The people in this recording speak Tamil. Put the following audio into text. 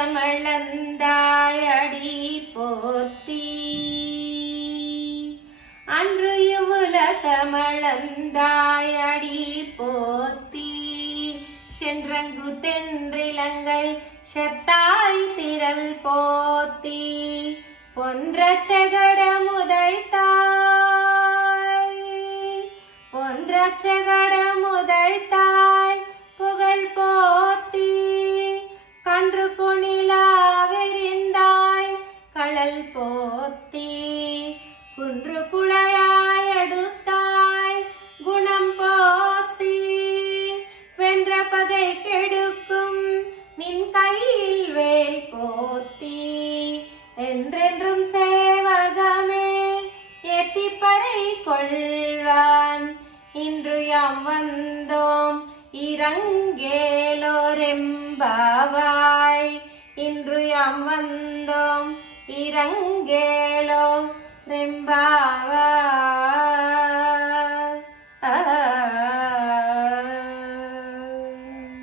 கமலந்தாயடி போத்தி அன்று யுமுல கமலந்தாயடி போத்தி சென்றங்கு தென்றிலங்கை சத்தாய் திரள் போத்தி பொன்ற சகடமுதைத்தாய் பொன்ற சகடமுதைத்தாய் புகழ் போத்தி கன்று குணிலாவெறிந்தாய் களல் போத்தி குன்று குளையாய் அடுத்தாய் குணம் போத்தி வென்ற பகை கெடுக்கும் நின் கையில் வேல் போத்தி என்றென்றும் சேவகமே ஏத்திப்பறை கொள்வான் இன்று யாம் வந்தோம் இரங்கேலோரெம்பாவாய் இன்று யாம் வந்தோம் இரங்கேலோ ரெம்பாவாய்.